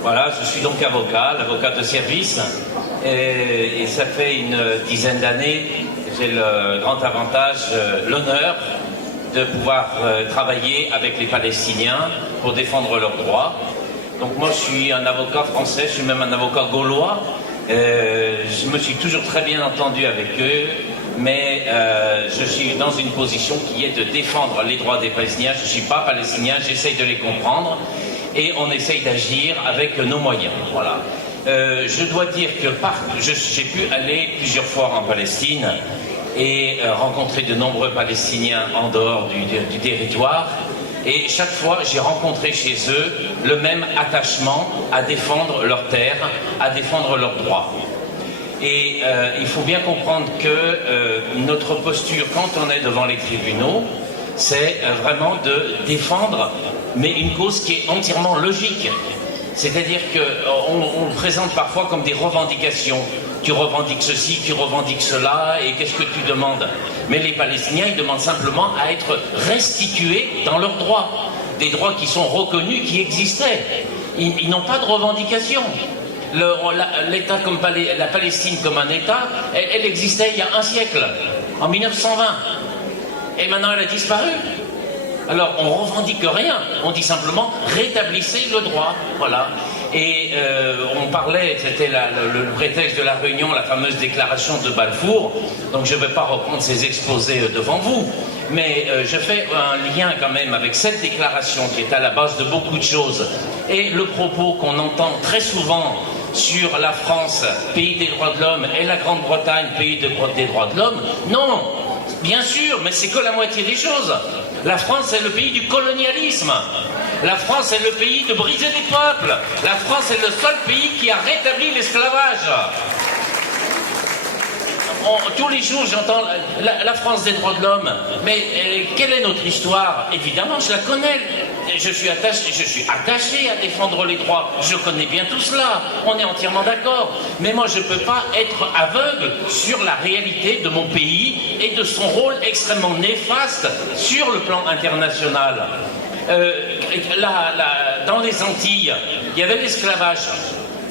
Voilà, je suis donc l'avocat de service, et ça fait une dizaine d'années que j'ai le grand avantage, l'honneur de pouvoir travailler avec les Palestiniens pour défendre leurs droits. Donc moi je suis un avocat français, je suis même un avocat gaulois, je me suis toujours très bien entendu avec eux, mais je suis dans une position qui est de défendre les droits des Palestiniens. Je ne suis pas palestinien, j'essaye de les comprendre. Et on essaye d'agir avec nos moyens. Voilà. Je dois dire que j'ai pu aller plusieurs fois en Palestine et rencontrer de nombreux Palestiniens en dehors du territoire. Et chaque fois, j'ai rencontré chez eux le même attachement à défendre leurs terres, à défendre leurs droits. Et il faut bien comprendre que notre posture, quand on est devant les tribunaux, c'est vraiment de défendre, mais une cause qui est entièrement logique. C'est-à-dire qu'on le présente parfois comme des revendications. Tu revendiques ceci, tu revendiques cela, et qu'est-ce que tu demandes? Mais les Palestiniens, ils demandent simplement à être restitués dans leurs droits. Des droits qui sont reconnus, qui existaient. Ils n'ont pas de revendications. L'État comme la Palestine comme un État, elle existait il y a un siècle, en 1920. Et maintenant elle a disparu. Alors on ne revendique rien, on dit simplement rétablissez le droit. Voilà. Et on parlait, c'était le prétexte de la réunion, la fameuse déclaration de Balfour. Donc je ne vais pas reprendre ces exposés devant vous, mais je fais un lien quand même avec cette déclaration qui est à la base de beaucoup de choses. Et le propos qu'on entend très souvent sur la France, pays des droits de l'homme, et la Grande-Bretagne, pays des droits de l'homme. Non, bien sûr, mais c'est que la moitié des choses. La France est le pays du colonialisme. La France est le pays de briser les peuples. La France est le seul pays qui a rétabli l'esclavage. Tous les jours, j'entends la France des droits de l'homme. Mais quelle est notre histoire? Évidemment, je la connais. Je suis attaché à défendre les droits. Je connais bien tout cela. On est entièrement d'accord. Mais moi, je ne peux pas être aveugle sur la réalité de mon pays et de son rôle extrêmement néfaste sur le plan international. Dans les Antilles, il y avait l'esclavage.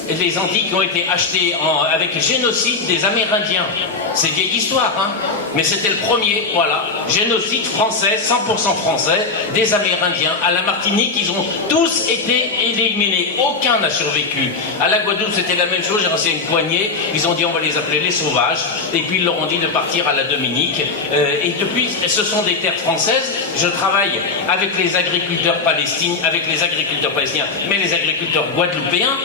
Et les Antilles qui ont été achetées avec génocide des Amérindiens. C'est vieille histoire, hein. Mais c'était le premier, voilà. Génocide français, 100% français, des Amérindiens. À la Martinique, ils ont tous été éliminés. Aucun n'a survécu. À la Guadeloupe, c'était la même chose, j'ai resté une poignée. Ils ont dit, on va les appeler les sauvages. Et puis, ils leur ont dit de partir à la Dominique. Et depuis, ce sont des terres françaises. Je travaille avec les agriculteurs palestiniens, mais les agriculteurs guadeloupéens.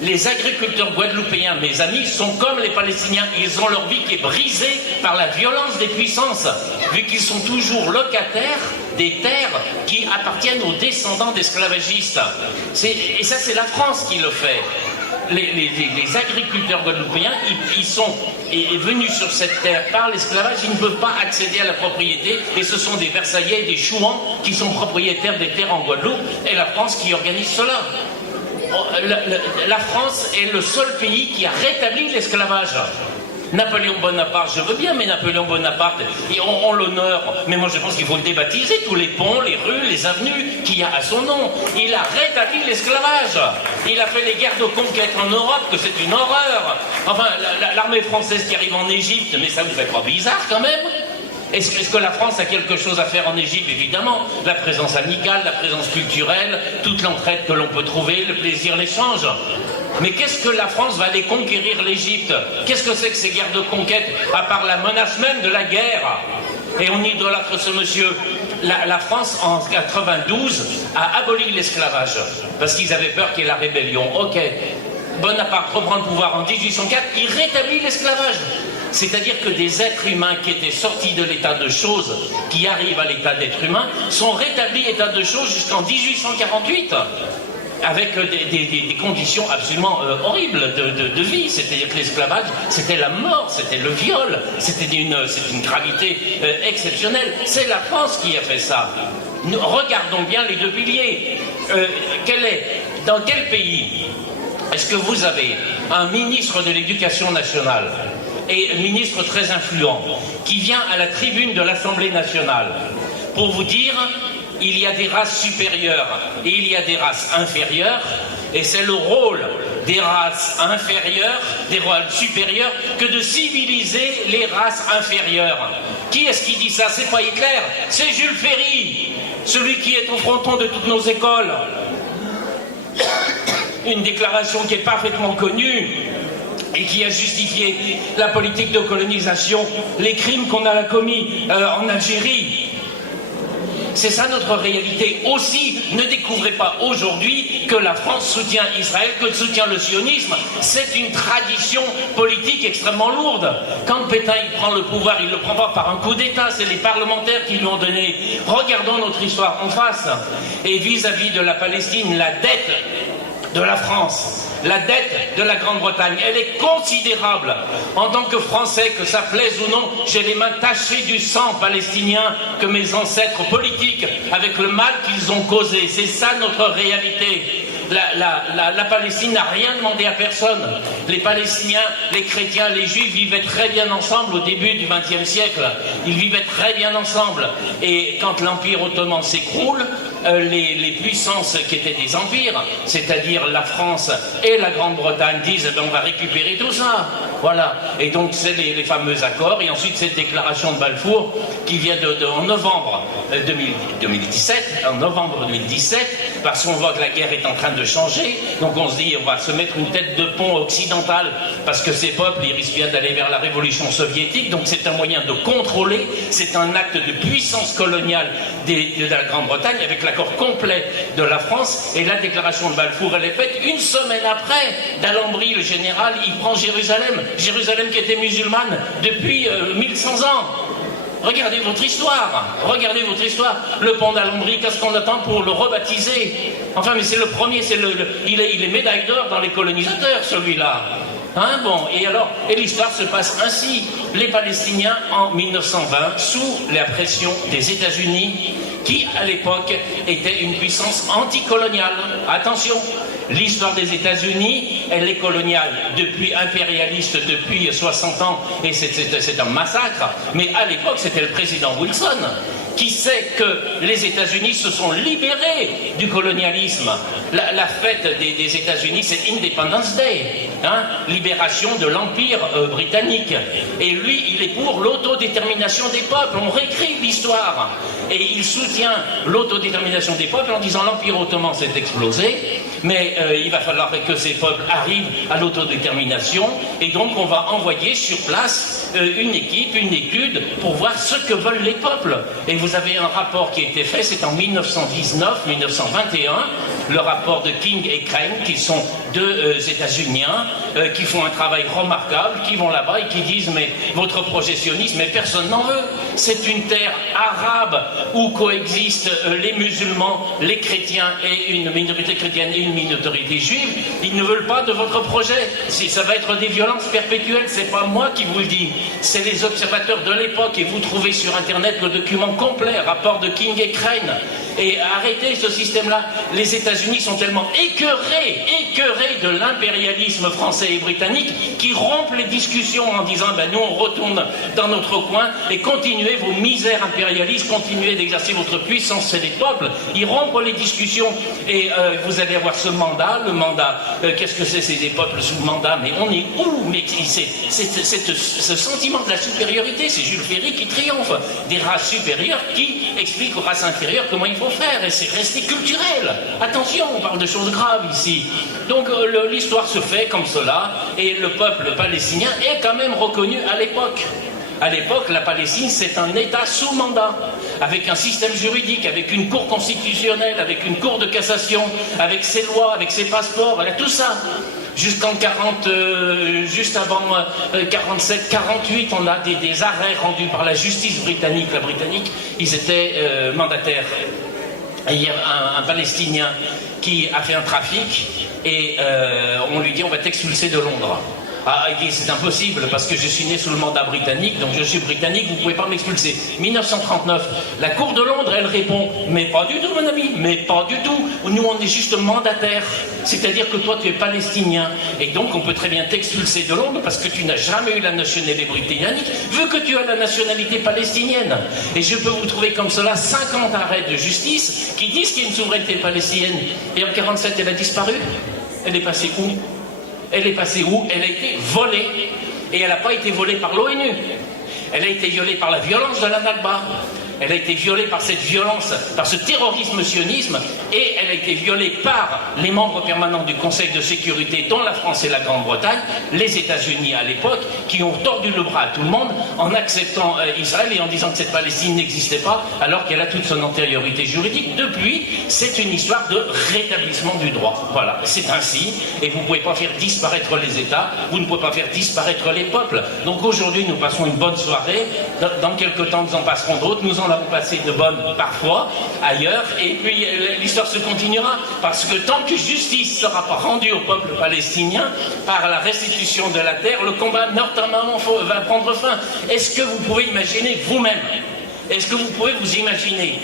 Les agriculteurs guadeloupéens, mes amis, sont comme les Palestiniens. Ils ont leur vie qui est brisée par la violence des puissances, vu qu'ils sont toujours locataires des terres qui appartiennent aux descendants d'esclavagistes. Et ça, c'est la France qui le fait. Les agriculteurs guadeloupéens, ils sont venus sur cette terre par l'esclavage, ils ne peuvent pas accéder à la propriété, et ce sont des Versaillais et des Chouans qui sont propriétaires des terres en Guadeloupe, et la France qui organise cela. La France est le seul pays qui a rétabli l'esclavage. Napoléon Bonaparte, je veux bien, mais Napoléon Bonaparte, on l'honneur. Mais moi je pense qu'il faut le débaptiser, tous les ponts, les rues, les avenues qu'il y a à son nom. Il a rétabli l'esclavage. Il a fait les guerres de conquête en Europe, que c'est une horreur. Enfin, l'armée française qui arrive en Égypte, mais ça vous fait pas bizarre quand même? Est-ce que la France a quelque chose à faire en Égypte? Évidemment. La présence amicale, la présence culturelle, toute l'entraide que l'on peut trouver, le plaisir, l'échange. Mais qu'est-ce que la France va aller conquérir l'Égypte? Qu'est-ce que c'est que ces guerres de conquête, à part la menace même de la guerre? Et on idolâtre ce monsieur. La France, en 92, a aboli l'esclavage, parce qu'ils avaient peur qu'il y ait la rébellion. Ok. Bonaparte reprend le pouvoir en 1804, il rétablit l'esclavage. C'est-à-dire que des êtres humains qui étaient sortis de l'état de choses, qui arrivent à l'état d'être humain, sont rétablis état de choses jusqu'en 1848, avec des conditions absolument horribles de vie. C'est-à-dire que l'esclavage, c'était la mort, c'était le viol, c'était une gravité exceptionnelle. C'est la France qui a fait ça. Regardons bien les deux piliers. Dans quel pays est-ce que vous avez un ministre de l'Éducation nationale et ministre très influent, qui vient à la tribune de l'Assemblée nationale pour vous dire il y a des races supérieures et il y a des races inférieures, Et c'est le rôle des races inférieures, des races supérieures, que de civiliser les races inférieures. Qui est-ce qui dit ça? C'est pas Hitler, c'est Jules Ferry, celui qui est au fronton de toutes nos écoles. Une déclaration qui est parfaitement connue et qui a justifié la politique de colonisation, les crimes qu'on a commis en Algérie. C'est ça notre réalité. Aussi, ne découvrez pas aujourd'hui que la France soutient Israël, que soutient le sionisme. C'est une tradition politique extrêmement lourde. Quand Pétain il prend le pouvoir, il ne le prend pas par un coup d'État, c'est les parlementaires qui lui ont donné. Regardons notre histoire en face. Et vis-à-vis de la Palestine, la dette de la France, la dette de la Grande-Bretagne, elle est considérable. En tant que Français, que ça plaise ou non, j'ai les mains tachées du sang palestinien que mes ancêtres politiques, avec le mal qu'ils ont causé. C'est ça notre réalité. La Palestine n'a rien demandé à personne. Les Palestiniens, les chrétiens, les juifs vivaient très bien ensemble au début du XXe siècle. Ils vivaient très bien ensemble. Et quand l'Empire ottoman s'écroule, les puissances qui étaient des empires, c'est-à-dire la France et la Grande-Bretagne, disent on va récupérer tout ça. Voilà. Et donc c'est les fameux accords. Et ensuite cette déclaration de Balfour qui vient en novembre 2017, en novembre 2017, parce qu'on voit que la guerre est en train de changer. Donc on se dit on va se mettre une tête de pont occidentale parce que ces peuples ils risquent bien d'aller vers la révolution soviétique. Donc c'est un moyen de contrôler, c'est un acte de puissance coloniale de la Grande-Bretagne avec l'accord complet de la France. Et la déclaration de Balfour elle est faite une semaine après. D'Alembert, le général, il prend Jérusalem qui était musulmane depuis 1100 ans. Regardez votre histoire, regardez votre histoire. Le pont d'Alembert, qu'est-ce qu'on attend pour le rebaptiser? Enfin, mais c'est le premier, il est médaille d'or dans les colonisateurs, celui-là. Hein, bon, et l'histoire se passe ainsi. Les Palestiniens, en 1920, sous la pression des États-Unis, qui, à l'époque, était une puissance anticoloniale. Attention, l'histoire des États-Unis, elle est coloniale, impérialiste depuis 60 ans, et c'est un massacre. Mais à l'époque, c'était le président Wilson qui sait que les États-Unis se sont libérés du colonialisme. La fête des États-Unis, c'est Independence Day, hein, libération de l'Empire britannique. Et lui, il est pour l'autodétermination des peuples. On réécrit l'histoire. Et il soutient l'autodétermination des peuples en disant l'Empire ottoman s'est explosé, mais il va falloir que ces peuples arrivent à l'autodétermination. Et donc, on va envoyer sur place une équipe, une étude, pour voir ce que veulent les peuples. Et vous avez un rapport qui a été fait, c'est en 1919-1921, le rapport de King et Crane, qui sont deux États-Uniens, qui font un travail remarquable, qui vont là-bas et qui disent mais votre projet sioniste, mais personne n'en veut. C'est une terre arabe où coexistent les musulmans, les chrétiens et une minorité chrétienne et une minorité juive. Ils ne veulent pas de votre projet. Ça va être des violences perpétuelles. C'est pas moi qui vous le dis, c'est les observateurs de l'époque. Et vous trouvez sur Internet le document complet, rapport de King et Crane. Et arrêtez ce système-là. Les États-Unis sont tellement écœurés de l'impérialisme français et britannique qu'ils rompent les discussions en disant ben, nous on retourne dans notre coin et continuez vos misères impérialistes, continuez d'exercer votre puissance sur les peuples. Ils rompent les discussions et vous allez avoir ce mandat, le mandat, qu'est-ce que c'est des peuples sous mandat, mais on est où? Mais c'est ce sentiment de la supériorité, c'est Jules Ferry qui triomphe, des races supérieures qui expliquent aux races inférieures comment il faut faire, et c'est resté culturel. Attention, on parle de choses graves ici. Donc l'histoire se fait comme cela, et le peuple palestinien est quand même reconnu à l'époque. À l'époque, la Palestine, c'est un État sous mandat, avec un système juridique, avec une cour constitutionnelle, avec une cour de cassation, avec ses lois, avec ses passeports, voilà, tout ça. Jusqu'en 40, juste avant 47, 48, on a des arrêts rendus par la justice britannique. La britannique, ils étaient mandataires. Et il y a un Palestinien qui a fait un trafic et on lui dit on va t'expulser de Londres. Ah, il dit c'est impossible parce que je suis né sous le mandat britannique, donc je suis britannique, vous ne pouvez pas m'expulser. 1939, la Cour de Londres, elle répond mais pas du tout mon ami, mais pas du tout. Nous on est juste mandataires, c'est-à-dire que toi tu es palestinien et donc on peut très bien t'expulser de Londres parce que tu n'as jamais eu la nationalité britannique vu que tu as la nationalité palestinienne. Et je peux vous trouver comme cela 50 arrêts de justice qui disent qu'il y a une souveraineté palestinienne et en 47 elle a disparu. elle est passée où? Elle est passée où? Elle a été volée. Et elle n'a pas été volée par l'ONU. Elle a été violée par la violence de la Nakba. Elle a été violée par cette violence, par ce terrorisme sionisme, et elle a été violée par les membres permanents du Conseil de sécurité, dont la France et la Grande-Bretagne, les États-Unis à l'époque, qui ont tordu le bras à tout le monde en acceptant Israël et en disant que cette Palestine n'existait pas, alors qu'elle a toute son antériorité juridique. Depuis, c'est une histoire de rétablissement du droit. Voilà, c'est ainsi, et vous ne pouvez pas faire disparaître les États, vous ne pouvez pas faire disparaître les peuples. Donc aujourd'hui, nous passons une bonne soirée, dans quelques temps, nous en passerons d'autres, nous en avons passé de bonnes parfois ailleurs, et puis l'histoire se continuera, parce que tant que justice ne sera pas rendue au peuple palestinien par la restitution de la terre, le combat notamment va prendre fin. Est-ce que vous pouvez imaginer vous-même, est-ce que vous pouvez vous imaginer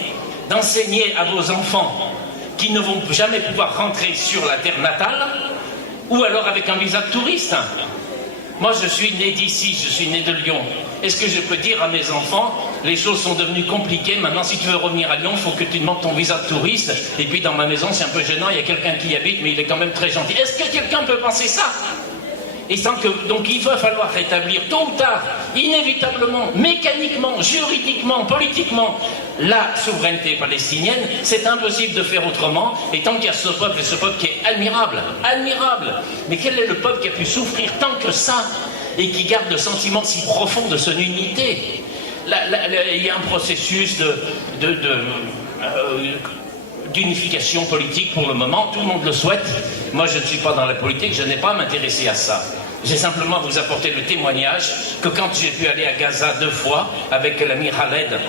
d'enseigner à vos enfants qui ne vont jamais pouvoir rentrer sur la terre natale, ou alors avec un visa de touriste? Moi, je suis né d'ici, je suis né de Lyon. Est-ce que je peux dire à mes enfants, les choses sont devenues compliquées, maintenant si tu veux revenir à Lyon, il faut que tu demandes ton visa de touriste, et puis dans ma maison, c'est un peu gênant, il y a quelqu'un qui y habite, mais il est quand même très gentil. Est-ce que quelqu'un peut penser ça? Et sans que, donc il va falloir rétablir tôt ou tard, inévitablement, mécaniquement, juridiquement, politiquement, la souveraineté palestinienne. C'est impossible de faire autrement. Et tant qu'il y a ce peuple, et ce peuple qui est admirable, admirable. Mais quel est le peuple qui a pu souffrir tant que ça et qui garde le sentiment si profond de son unité? Il y a un processus d'unification politique pour le moment, tout le monde le souhaite. Moi, je ne suis pas dans la politique, je n'ai pas à m'intéresser à ça. J'ai simplement vous apporté le témoignage que quand j'ai pu aller à Gaza 2 fois avec l'ami Khaled,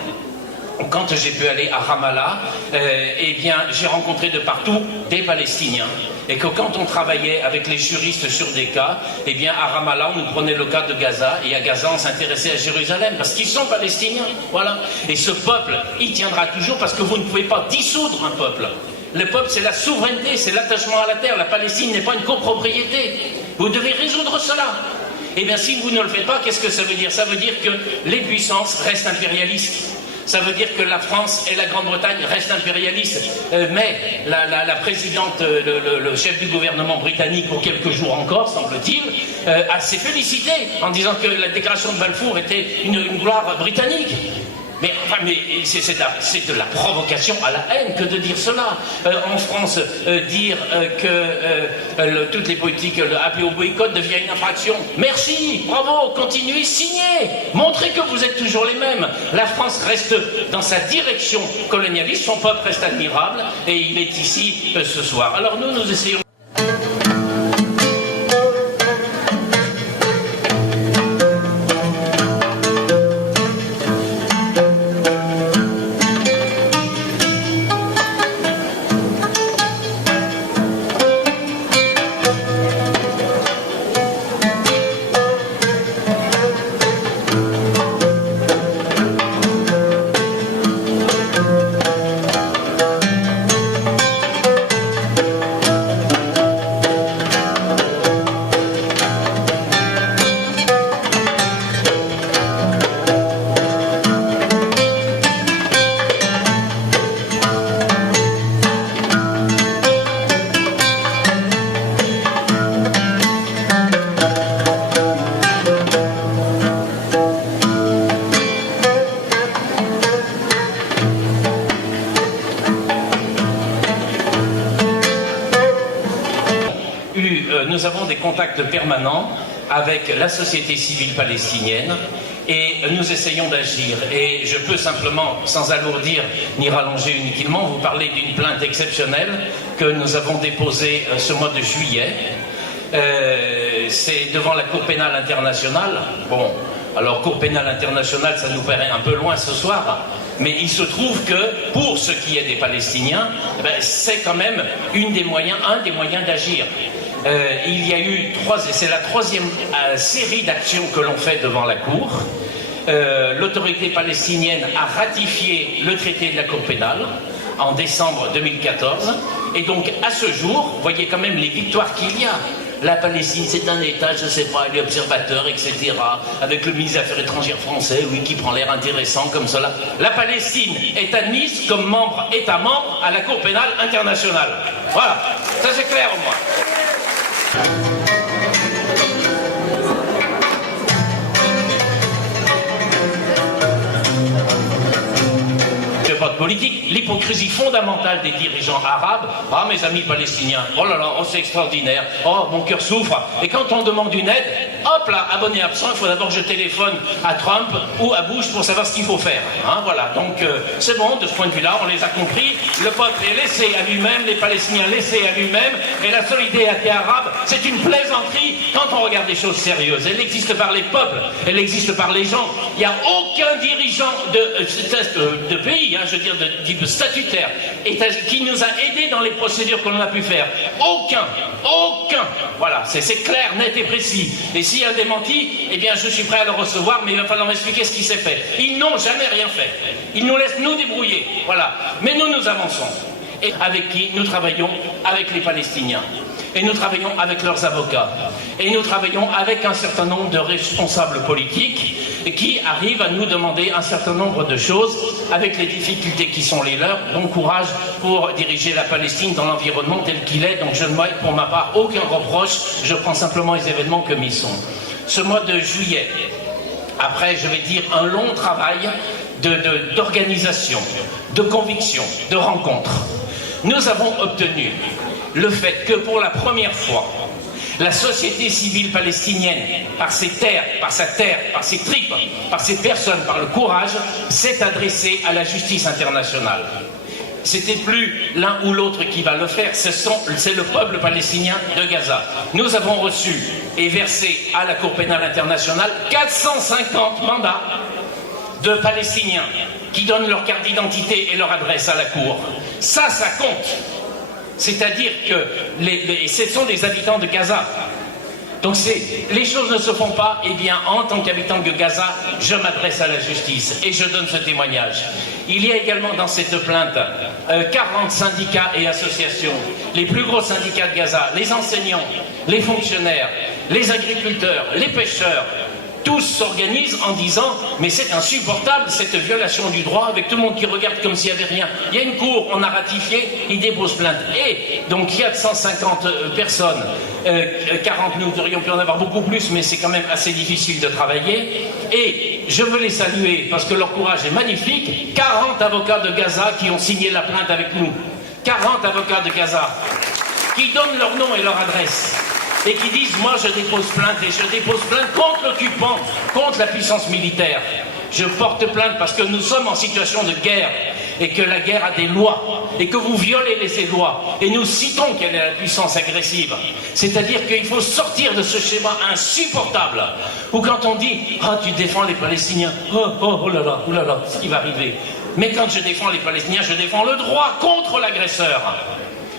quand j'ai pu aller à Ramallah, eh bien, j'ai rencontré de partout des Palestiniens. Et que quand on travaillait avec les juristes sur des cas, eh bien, à Ramallah, on nous prenait le cas de Gaza, et à Gaza, on s'intéressait à Jérusalem, parce qu'ils sont palestiniens, voilà. Et ce peuple, il tiendra toujours, parce que vous ne pouvez pas dissoudre un peuple. Le peuple, c'est la souveraineté, c'est l'attachement à la terre. La Palestine n'est pas une copropriété. Vous devez résoudre cela. Eh bien, si vous ne le faites pas, qu'est-ce que ça veut dire? Ça veut dire que les puissances restent impérialistes. Ça veut dire que la France et la Grande-Bretagne restent impérialistes. Mais la présidente, le chef du gouvernement britannique, pour quelques jours encore, semble-t-il, s'est félicité en disant que la déclaration de Balfour était une gloire britannique. Mais c'est de la provocation à la haine que de dire cela. En France, dire que toutes les politiques appelées au boycott devient une infraction. Merci, bravo, continuez, signez, montrez que vous êtes toujours les mêmes. La France reste dans sa direction colonialiste, son peuple reste admirable, et il est ici ce soir. Alors nous essayons... Nous avons des contacts permanents avec la société civile palestinienne et nous essayons d'agir. Et je peux simplement, sans alourdir ni rallonger inutilement, vous parler d'une plainte exceptionnelle que nous avons déposée ce mois de juillet. C'est devant la Cour pénale internationale. Bon, alors Cour pénale internationale, ça nous paraît un peu loin ce soir, mais il se trouve que pour ce qui est des Palestiniens, c'est quand même un des moyens d'agir. Il y a eu c'est la 3e série d'actions que l'on fait devant la Cour. L'autorité palestinienne a ratifié le traité de la Cour pénale en décembre 2014. Et donc, à ce jour, vous voyez quand même les victoires qu'il y a. La Palestine, c'est un État, je ne sais pas, les observateurs, etc. Avec le ministre des Affaires étrangères français, oui, qui prend l'air intéressant comme cela. La Palestine est admise comme État membre à la Cour pénale internationale. Voilà, ça c'est clair au moins. Politique, l'hypocrisie fondamentale des dirigeants arabes. Ah, mes amis palestiniens, oh là là, oh, c'est extraordinaire, oh, mon cœur souffre. Et quand on demande une aide, hop là, abonné absent, il faut d'abord que je téléphone à Trump ou à Bush pour savoir ce qu'il faut faire. Hein, voilà, donc c'est bon, de ce point de vue-là, on les a compris. Le peuple est laissé à lui-même, les Palestiniens laissés à lui-même, et la solidarité arabe, c'est une plaisanterie quand on regarde des choses sérieuses. Elle existe par les peuples, elle existe par les gens. Il n'y a aucun dirigeant de pays, hein, je veux dire, de type statutaire, qui nous a aidés dans les procédures que l'on a pu faire. Aucun. Voilà, c'est clair, net et précis. Et s'il y a un démenti, eh bien je suis prêt à le recevoir, mais il va falloir m'expliquer ce qui s'est fait. Ils n'ont jamais rien fait. Ils nous laissent nous débrouiller. Voilà. Mais nous avançons. Et avec qui nous travaillons? Avec les Palestiniens. Et nous travaillons avec leurs avocats. Et nous travaillons avec un certain nombre de responsables politiques qui arrivent à nous demander un certain nombre de choses avec les difficultés qui sont les leurs. Bon courage pour diriger la Palestine dans l'environnement tel qu'il est. Donc je ne vois pour ma part aucun reproche. Je prends simplement les événements comme ils sont. Ce mois de juillet, après, je vais dire, un long travail d'organisation, de conviction, de rencontre, nous avons obtenu le fait que pour la première fois, la société civile palestinienne, par ses terres, par sa terre, par ses tripes, par ses personnes, par le courage, s'est adressée à la justice internationale. C'était plus l'un ou l'autre qui va le faire, c'est le peuple palestinien de Gaza. Nous avons reçu et versé à la Cour pénale internationale 450 mandats de Palestiniens qui donnent leur carte d'identité et leur adresse à la Cour. Ça compte. C'est-à-dire que ce sont des habitants de Gaza. Donc les choses ne se font pas, eh bien en tant qu'habitant de Gaza, je m'adresse à la justice et je donne ce témoignage. Il y a également dans cette plainte 40 syndicats et associations, les plus gros syndicats de Gaza, les enseignants, les fonctionnaires, les agriculteurs, les pêcheurs, tous s'organisent en disant « mais c'est insupportable cette violation du droit avec tout le monde qui regarde comme s'il n'y avait rien ». Il y a une cour, on a ratifié, ils déposent plainte. Et donc il y a 150 personnes, 40 nous aurions pu en avoir beaucoup plus, mais c'est quand même assez difficile de travailler. Et je veux les saluer parce que leur courage est magnifique. 40 avocats de Gaza qui ont signé la plainte avec nous. 40 avocats de Gaza qui donnent leur nom et leur adresse. Et qui disent, moi je dépose plainte, et je dépose plainte contre l'occupant, contre la puissance militaire. Je porte plainte parce que nous sommes en situation de guerre, et que la guerre a des lois, et que vous violez ces lois, et nous citons quelle est la puissance agressive. C'est-à-dire qu'il faut sortir de ce schéma insupportable, où quand on dit, ah tu défends les Palestiniens, oh là là, ce qui va arriver. Mais quand je défends les Palestiniens, je défends le droit contre l'agresseur.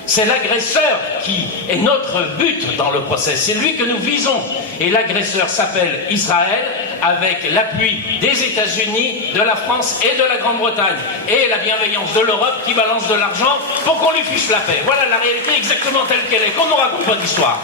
C'est l'agresseur qui est notre but dans le procès, c'est lui que nous visons. Et l'agresseur s'appelle Israël, avec l'appui des États-Unis, de la France et de la Grande-Bretagne. Et la bienveillance de l'Europe qui balance de l'argent pour qu'on lui fiche la paix. Voilà la réalité exactement telle qu'elle est, qu'on ne raconte pas d'histoire.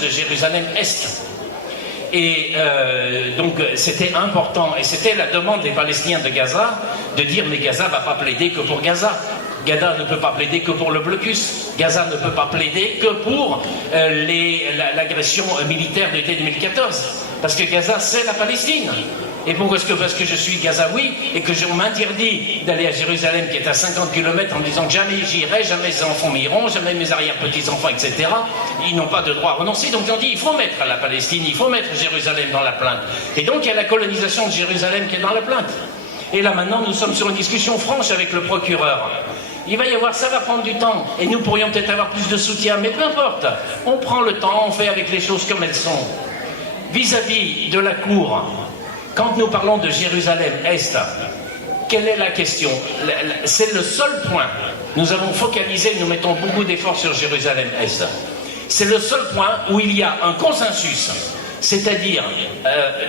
De Jérusalem-Est. Et donc c'était important, et c'était la demande des Palestiniens de Gaza de dire mais Gaza ne va pas plaider que pour Gaza. Gaza ne peut pas plaider que pour le blocus. Gaza ne peut pas plaider que pour l'agression militaire de l'été 2014. Parce que Gaza, c'est la Palestine. Et pourquoi est-ce que parce que je suis gazaoui et que on m'interdit d'aller à Jérusalem qui est à 50 km en disant que jamais j'irai, jamais mes enfants m'iront, jamais mes arrière-petits-enfants, etc. Ils n'ont pas de droit à renoncer. Donc on dit il faut mettre la Palestine, il faut mettre Jérusalem dans la plainte. Et donc il y a la colonisation de Jérusalem qui est dans la plainte. Et là maintenant nous sommes sur une discussion franche avec le procureur. Il va y avoir, ça va prendre du temps. Et nous pourrions peut-être avoir plus de soutien, mais peu importe. On prend le temps, on fait avec les choses comme elles sont. Vis-à-vis de la Cour, quand nous parlons de Jérusalem-Est, quelle est la question? C'est le seul point. Nous avons focalisé, nous mettons beaucoup d'efforts sur Jérusalem-Est. C'est le seul point où il y a un consensus. C'est-à-dire,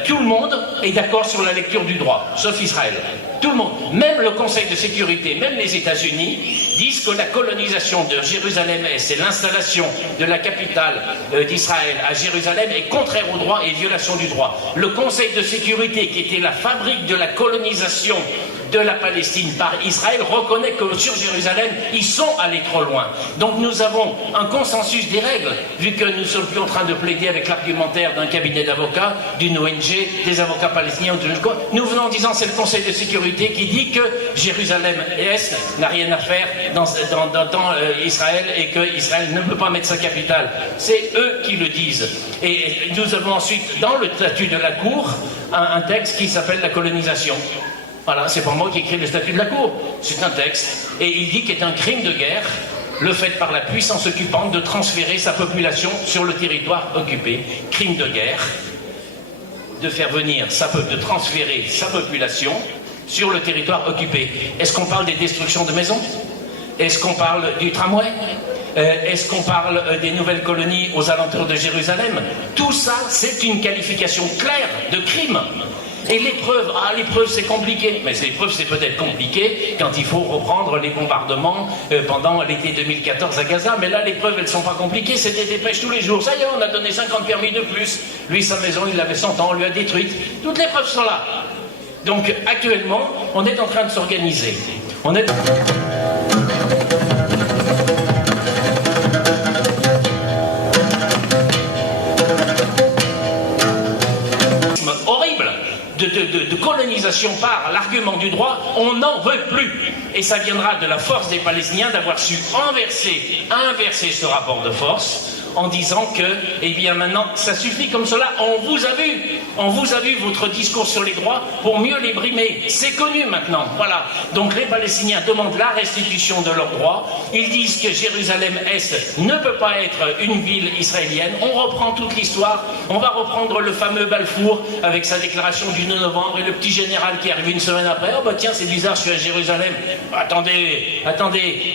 tout le monde est d'accord sur la lecture du droit, sauf Israël. Tout le monde, même le Conseil de sécurité, même les États-Unis, disent que la colonisation de Jérusalem-Est et l'installation de la capitale d'Israël à Jérusalem est contraire au droit et violation du droit. Le Conseil de sécurité, qui était la fabrique de la colonisation de la Palestine par Israël, reconnaît que sur Jérusalem, ils sont allés trop loin. Donc nous avons un consensus des règles, vu que nous ne sommes plus en train de plaider avec l'argumentaire d'un cabinet d'avocats, d'une ONG, des avocats palestiniens, nous venons en disant c'est le Conseil de sécurité qui dit que Jérusalem-Est n'a rien à faire dans Israël et que Israël ne peut pas mettre sa capitale. C'est eux qui le disent. Et nous avons ensuite, dans le statut de la Cour, un texte qui s'appelle la colonisation. Voilà, c'est pas moi qui écris le statut de la Cour, c'est un texte. Et il dit qu'il est un crime de guerre, le fait par la puissance occupante de transférer sa population sur le territoire occupé. Crime de guerre, de faire venir, de transférer sa population sur le territoire occupé. Est-ce qu'on parle des destructions de maisons? Est-ce qu'on parle du tramway? Est-ce qu'on parle des nouvelles colonies aux alentours de Jérusalem? Tout ça, c'est une qualification claire de crime. Et l'épreuve, l'épreuve c'est compliqué. Mais l'épreuve c'est peut-être compliqué quand il faut reprendre les bombardements pendant l'été 2014 à Gaza. Mais là, l'épreuve, elles ne sont pas compliquées, c'est des dépêches tous les jours. Ça y est, on a donné 50 permis de plus. Lui, sa maison, il avait 100 ans, on lui a détruite. Toutes les preuves sont là. Donc, actuellement, on est en train de s'organiser. On est... horrible de colonisation par l'argument du droit, on n'en veut plus. Et ça viendra de la force des Palestiniens d'avoir su inverser ce rapport de force en disant que, eh bien maintenant, ça suffit comme cela, on vous a vu votre discours sur les droits pour mieux les brimer. C'est connu maintenant, voilà. Donc les Palestiniens demandent la restitution de leurs droits, ils disent que Jérusalem-Est ne peut pas être une ville israélienne, on reprend toute l'histoire, on va reprendre le fameux Balfour avec sa déclaration du 9 novembre et le petit général qui arrive une semaine après, oh bah tiens c'est bizarre, je suis à Jérusalem. Attendez,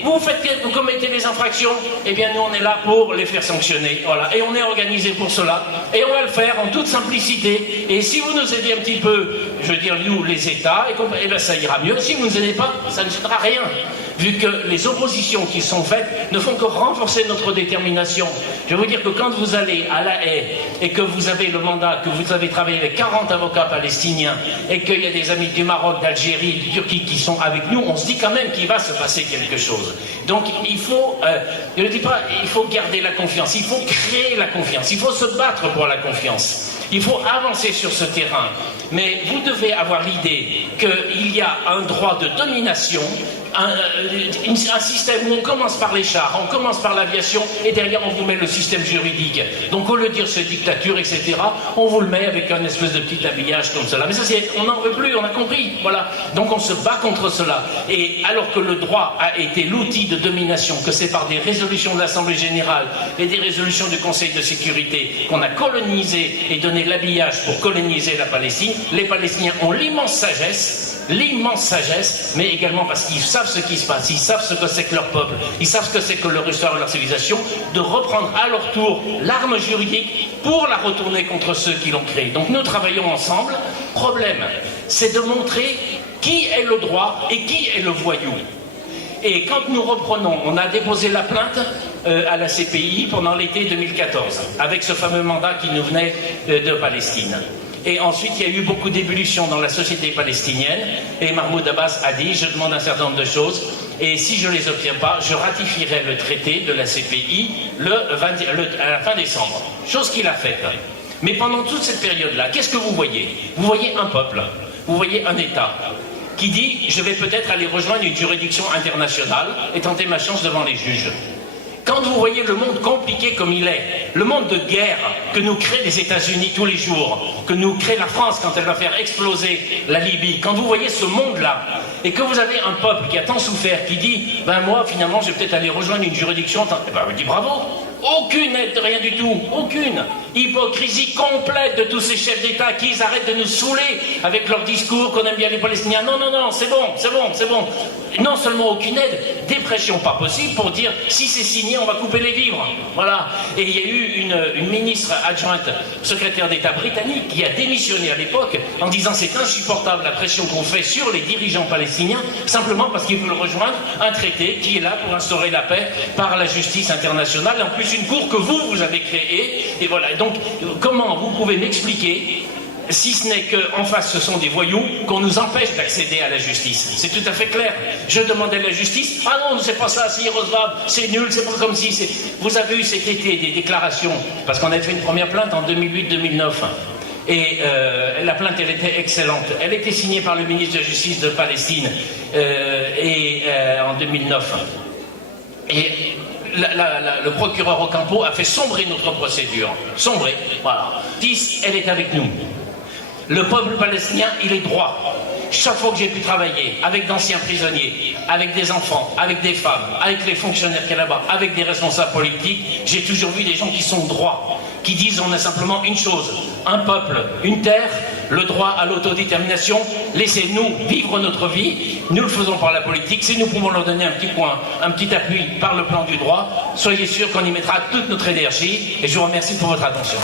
vous commettez des infractions, eh bien nous on est là pour les faire sanctionner. Voilà. Et on est organisé pour cela. Et on va le faire en toute simplicité. Et si vous nous aidez un petit peu, je veux dire, nous, les États, et bien ça ira mieux. Si vous ne nous aidez pas, ça ne sera rien. Vu que les oppositions qui sont faites ne font que renforcer notre détermination. Je vais vous dire que quand vous allez à La Haye et que vous avez le mandat, que vous avez travaillé avec 40 avocats palestiniens et qu'il y a des amis du Maroc, d'Algérie, de Turquie qui sont avec nous, on se dit quand même qu'il va se passer quelque chose. Donc il faut, je ne dis pas, il faut garder la confiance, il faut créer la confiance, il faut se battre pour la confiance. Il faut avancer sur ce terrain. Mais vous devez avoir l'idée qu'il y a un droit de domination, un système où on commence par les chars, on commence par l'aviation, et derrière on vous met le système juridique. Donc au lieu de dire c'est dictature, etc., on vous le met avec un espèce de petit habillage comme cela. Mais ça, on n'en veut plus, on a compris. Voilà. Donc on se bat contre cela. Et alors que le droit a été l'outil de domination, que c'est par des résolutions de l'Assemblée Générale et des résolutions du Conseil de sécurité qu'on a colonisé et donné l'habillage pour coloniser la Palestine, les Palestiniens ont l'immense sagesse, mais également parce qu'ils savent ce qui se passe, ils savent ce que c'est que leur peuple, ils savent ce que c'est que leur histoire et leur civilisation, de reprendre à leur tour l'arme juridique pour la retourner contre ceux qui l'ont créée. Donc nous travaillons ensemble. Problème, c'est de montrer qui est le droit et qui est le voyou. Et quand nous reprenons, on a déposé la plainte à la CPI pendant l'été 2014, avec ce fameux mandat qui nous venait de Palestine. Et ensuite, il y a eu beaucoup d'ébullitions dans la société palestinienne, et Mahmoud Abbas a dit, je demande un certain nombre de choses, et si je ne les obtiens pas, je ratifierai le traité de la CPI à la fin décembre. Chose qu'il a faite. Mais pendant toute cette période-là, qu'est-ce que vous voyez? Vous voyez un peuple, vous voyez un État qui dit « je vais peut-être aller rejoindre une juridiction internationale et tenter ma chance devant les juges ». Quand vous voyez le monde compliqué comme il est, le monde de guerre que nous créent les États-Unis tous les jours, que nous crée la France quand elle va faire exploser la Libye, quand vous voyez ce monde-là, et que vous avez un peuple qui a tant souffert, qui dit « ben moi, finalement, je vais peut-être aller rejoindre une juridiction », eh ben, je dis bravo. Aucune aide, rien du tout, aucune. Hypocrisie complète de tous ces chefs d'État qui arrêtent de nous saouler avec leur discours qu'on aime bien les Palestiniens. Non, non, non, c'est bon, c'est bon, c'est bon. Non seulement aucune aide, des pressions pas possibles pour dire si c'est signé, on va couper les vivres. Voilà. Et il y a eu une ministre adjointe, secrétaire d'État britannique, qui a démissionné à l'époque en disant c'est insupportable la pression qu'on fait sur les dirigeants palestiniens, simplement parce qu'ils veulent rejoindre un traité qui est là pour instaurer la paix par la justice internationale. En plus, une cour que vous avez créée, et voilà. Donc, comment vous pouvez m'expliquer, si ce n'est qu'en face ce sont des voyous, qu'on nous empêche d'accéder à la justice? C'est tout à fait clair. Je demandais la justice, ah non, c'est pas ça, c'est irrecevable, c'est nul, c'est pas comme si... Vous avez eu cet été des déclarations, parce qu'on avait fait une première plainte en 2008-2009, et la plainte, elle était excellente. Elle était signée par le ministre de la Justice de Palestine en 2009. Et le procureur Ocampo a fait sombrer notre procédure. Sombrer, voilà. 10, elle est avec nous. Le peuple palestinien, il est droit. Chaque fois que j'ai pu travailler avec d'anciens prisonniers, avec des enfants, avec des femmes, avec les fonctionnaires qu'il y a là-bas, avec des responsables politiques, j'ai toujours vu des gens qui sont droits, qui disent on a simplement une chose, un peuple, une terre, le droit à l'autodétermination, laissez-nous vivre notre vie, nous le faisons par la politique, si nous pouvons leur donner un petit point, un petit appui par le plan du droit, soyez sûrs qu'on y mettra toute notre énergie, et je vous remercie pour votre attention.